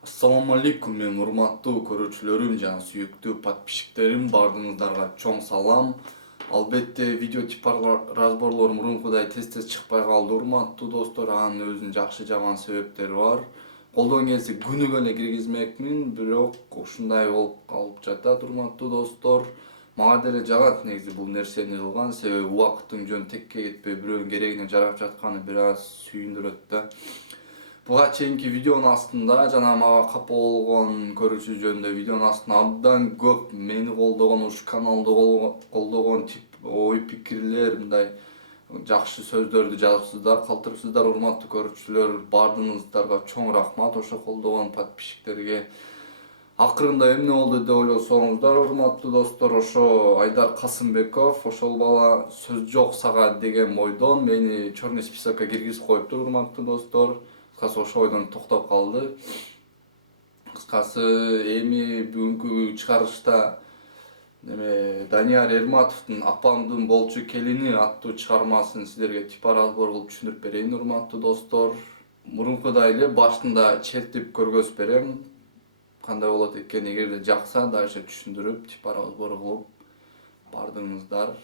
Assalamu alaikum, men урматтуу көрүүчүлөрүм жана сүйүктүү подписчиктерим, бардыгыңыздарга чоң салам. Албетте видео разборлор мурункудай тез чыкпай калды урматтуу достор. Анын өзүнүн жакшы жаман себептери бар. Колдон келсе күнүгө эле киргизмекмин, бирок ушундай болуп калып жатат урматтуу достор. Мага деле жагат негизи бул нерсени кылган, себеби убакыттын жөн текке кетпей бирөөнүн керегине жарап жатканы бир аз сүйүндүрөт да. Буга чейинки видеонун астында жана мага капа болгон көрүүчү жөнүндө видеонун астында абдан көп мени колдогон, ушу каналды колдогон ой пикирлер, мындай жакшы сөздөрдү жазыпсыздар, калтырыпсыздар урматтуу көрүүчүлөр. Бардыгыңыздарга чоң рахмат ошо колдогон подписчиктерге. Акырында эмне болду деп ойлосоңуздар урматтуу достор, ошо Айдар Касымбеков ошол бала сөз жок сага деген бойдон мени черный списокко киргизип коюптур урматтуу достор. Кыскасы ошол ойдон токтоп калды. Кыскасы эми бүгүнкү чыгарылышта Данияр Эрматовдун Апамдын болчу келини аттуу чыгармасын силерге типа разбор кылып түшүндүрүп берейин урматтуу достор. Мурункудай эле башында чертип көргөзүп берем. Кандай болот экен, эгерде жакса дальше түшүндүрүп типа разбор кылып бардыңыздар.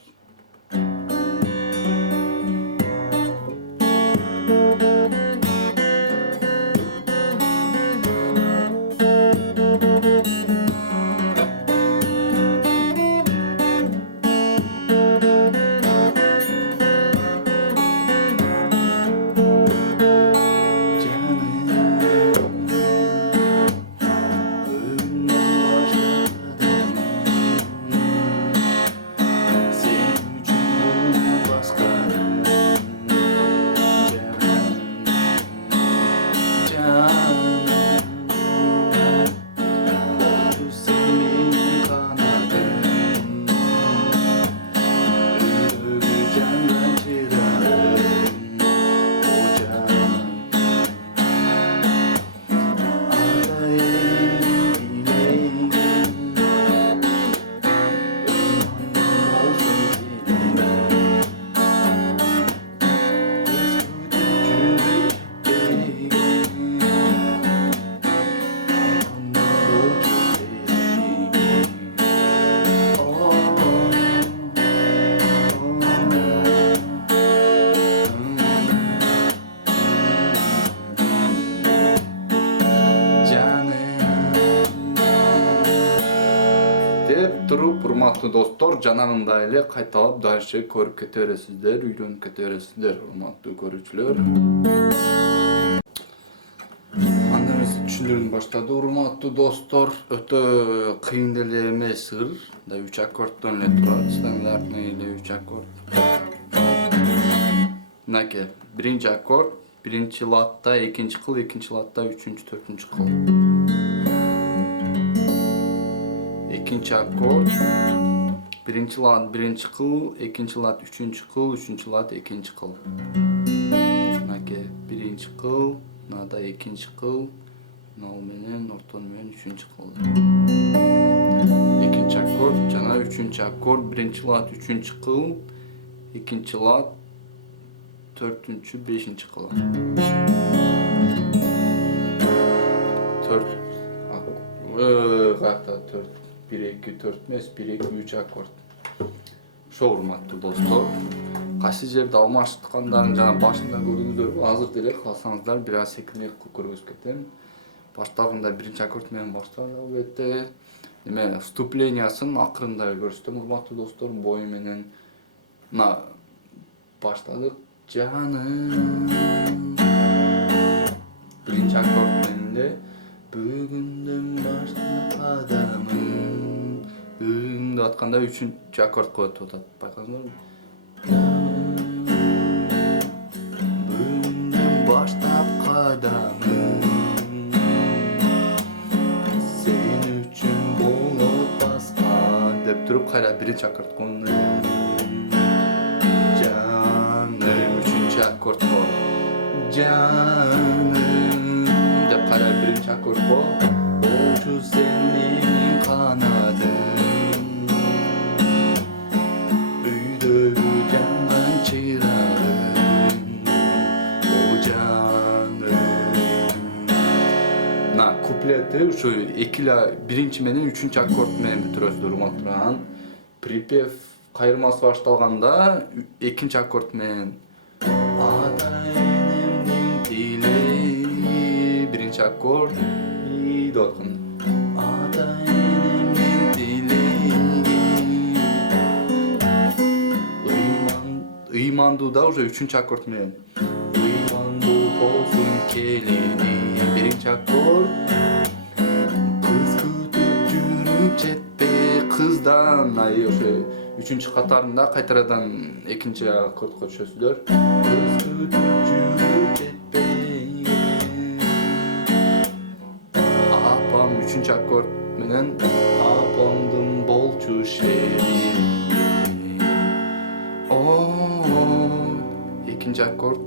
Деп туруп урматтуу достор, жанагындай эле кайталап дальше көрүп кете бересиздер, үйрөнүп кете бересиздер урматтуу көрүүчүлөр. Анда эмес түшүндүрүүнү баштады урматтуу достор. Өтө кыйын деле эмес ыр, да 3 аккордтон эле турат. Стандартный эле 3 аккорд. Мынакей, биринчи аккорд, биринчи латта экинчи кыл, экинчи латта үчүнчү, төртүнчү кыл. Экинчи аккорд, биринчи лат биринчи кыл, экинчи лат үчүнчү кыл, үчүнчү лат экинчи кыл. Мынакей, биринчи кыл, мынада экинчи кыл, мынау менен ортон менен үчүнчү кыл. Экинчи аккорд жана үчүнчү аккорд, биринчи лат үчүнчү кыл, экинчи лат төртүнчү, бешинчи кыл. Төрт 1 2 4 эмес, 1 2 3 аккорд. Ошо урматтуу достор. Кайсы жерде алмашкандарын жана башында көрдүңүздөрбү? Азыр деле калсаңыздар бир аз секиндей кылып көргөзүп кетем. Баштагында биринчи аккорд менен башталат албетте. Эме вступлениясын акырында көрсөтөм урматтуу достор, бою менен. Мына баштадык. Жаным. Биринчи аккорд менен эле бүгүндөн баштап кадамым деп атканда үчүнчү аккорд коет деп атат. Байкадыңыздарбы? Бүгүндөн баштап кадамым сен үчүн болот баскан деп туруп кайра биринчи аккорд коет. Жаным үчүнчү аккорд коет. Жаным деп кайра биринчи аккорд коет. Болчу сен менин канатым, үйдөгү жанган чырагым, о жаным. куплети ушу биrinci менен үчүнчү аккорд менен бүтүрөсүздөр урматтуу. Припев кайырмасы башталганда экинчи аккорд менен атайымдын тили биринчи аккорд и деп аткан. Атайымдын тили ыймандуу да уже үчүнчү аккорд менен. Ыймандуу болсун келини биринчи аккорд. Кыз күтүп жүрүп жетпей кыздан ошо үчүнчү катарында кайтарадан экинчи аккордко түшөсүздөр. Кыз күтүп жүрүп жетпей апам үчүнчү аккорд менен апамдын болчу шери. Экинчи аккорд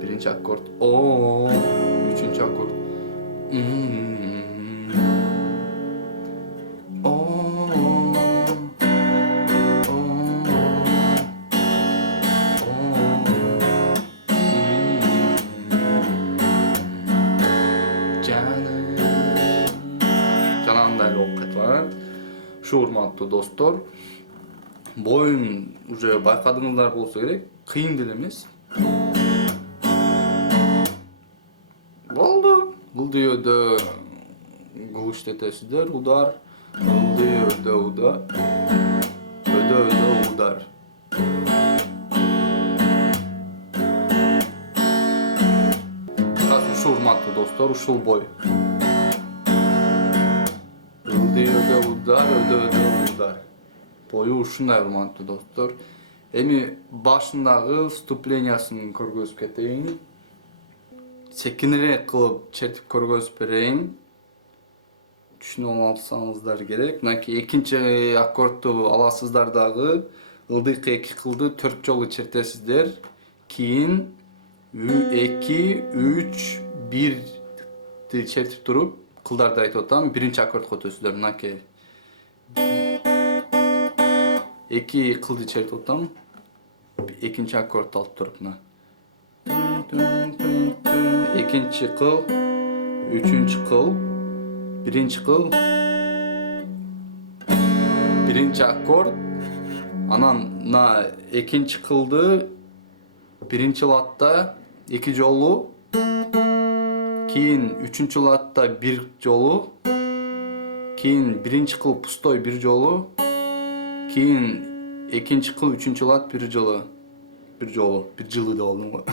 биринчи аккорд үчүнчү аккорд жанагындай болуп кайталанат. Ушу урматтуу достор, боюн уже байкадыңыздар болсо керек, кыйын деле эмес. Болду. Ылдыйөөдө гул иштетесиздер, удар, ылдыйөөдө удар, өдө удар. Ушу урматтуу достор, ушул бой. Ылдыйөөдө удар, өдө удар. Бою ушундай урматтуу достор. Эми башындагы вступлениясын көргөзүп кетейин. Секинирээк кылып чертип көргөзүп берейин. Түшүнүп алсаңыздар керек. Мынакей экинчи аккордду аласыздар дагы ылдыйкы 2 кылды 4 жолу чертесиздер. Кийин 2, 3, 1 чертип туруп, кылдарды айтып атам, биринчи аккордко өтөсүздөр. Мынакей 2 кылды чертип атам. Экинчи аккорд алып туруп мына. Экинчи кыл, үчүнчү кыл, биринчи кыл, биринчи аккорд. Анан мына экинчи кылды биринчи латта 2 жолу, кийин үчүнчү латта 1 жолу, кийин биринчи кыл пустой 1 жолу, кийин экинчи кыл үчүнчү лат 1 жолу. 1 жылы деп алдым го.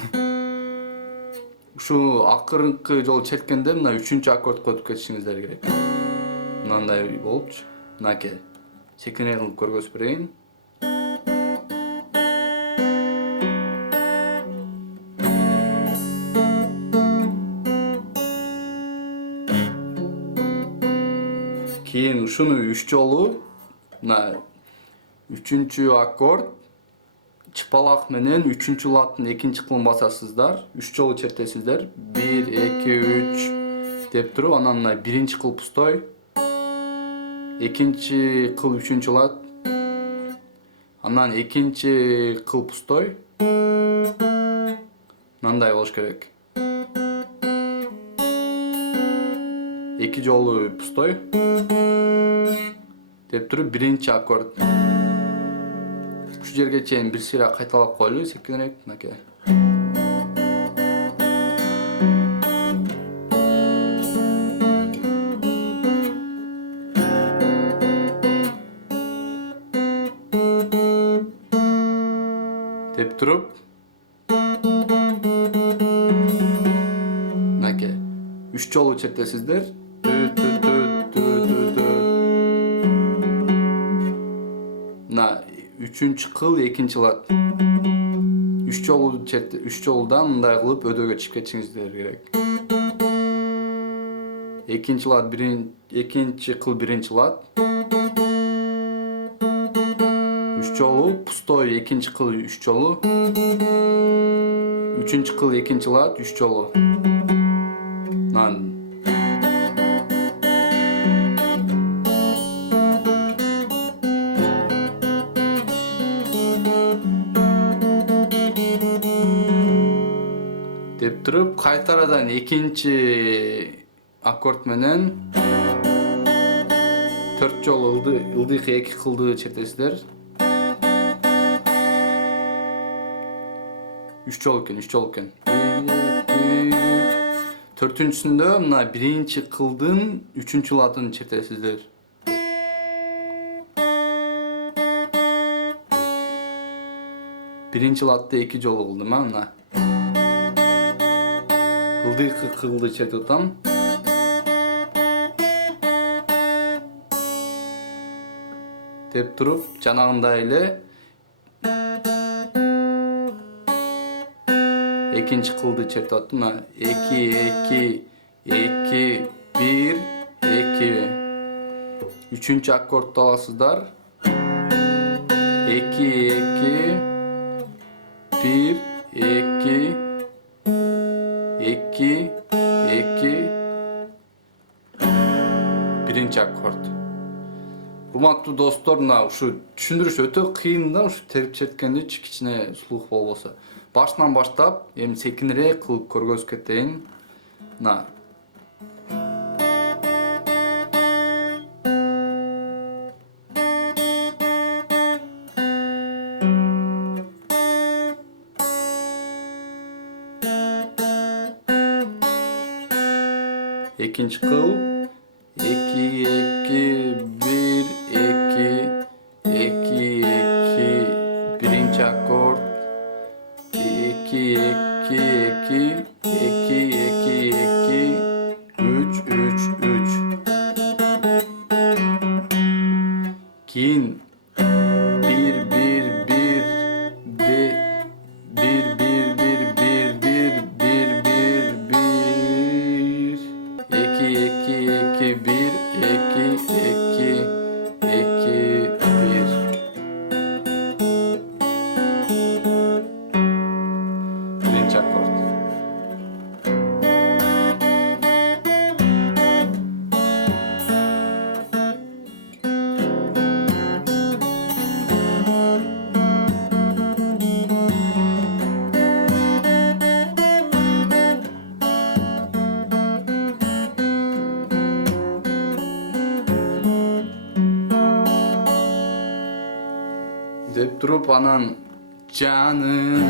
Ушу акыркы жолу черткенде мына үчүнчү аккордко өтүп кетишиңиздер керек. Мындай болчу. Мынакей. Секинерээк кылып көргөзүп берейин. Кийин ушуну 3 жолу, мына үчүнчү аккорд чыпалак менен үчүнчү латтын экинчи кылын басасыздар, 3 жолу чертесиздер. 1, 2, 3 деп туруп, анан мына биринчи кыл пустой, экинчи кыл үчүнчү лат, анан экинчи кыл пустой. Мындай болуш керек. 2 жолу пустой деп туруп биринчи аккорд. Ушу жерге чейин бир сыйра кайталап коелу, секинерээк мынакей. Деп туруп мынакей 3 жолу чертесиздер. Мына үчүнчү кыл экинчи лат. 3 жолу черте, 3 жолудан мындай кылып өдөгө чыгып кетишиңиздер керек. Экинчи лат экинчи кыл биринчи лат. 3 жолу пустой экинчи кыл 3 жолу. Үчүнчү кыл экинчи лат 3 жолу. Нан деп туруп кайтарадан экинчи аккорд менен 4 жолу ылдыйкы 2 кылды чертесиздер. 3 жол экен. Төртүнчүсүндө мына биринчи кылдын 3-чү латын чертесиздер. Биринчи латты 2 жолу кылдым, мына. Ылдыйкы кылды чертип атам. Деп туруп, жанагындай эле экинчи кылды чертип аттым. 2 2 1 2. Үчүнчү аккордду аласыздар. 2 2 1 2 2 биринчи аккорд. Урматтуу достор, мына ушу түшүндүрүш өтө кыйын да, ушу терип черткенде кичине слух болбосо. Башынан баштап, эми секинирээк кылып көргөзүп кетейин. Мына. Экинчи кыл 2 2 1 2 2 2 биринчи аккорд 2 2 2 2 2 2 3 3 3. Кийин 1 1 1 birinci akord. Деп туруп анан жаным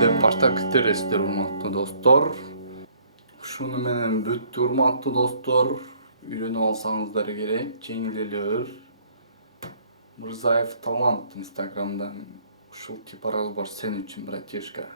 деп баштап кетерсиздер, урматтуу достор. Ушуну менен бүттү, урматтуу достор. Үйрөнүп алсаңыздар керек, жеңил эле ыр. Мырзаев талант инстаграмдан ушул типа разбор сен үчүн, братишка.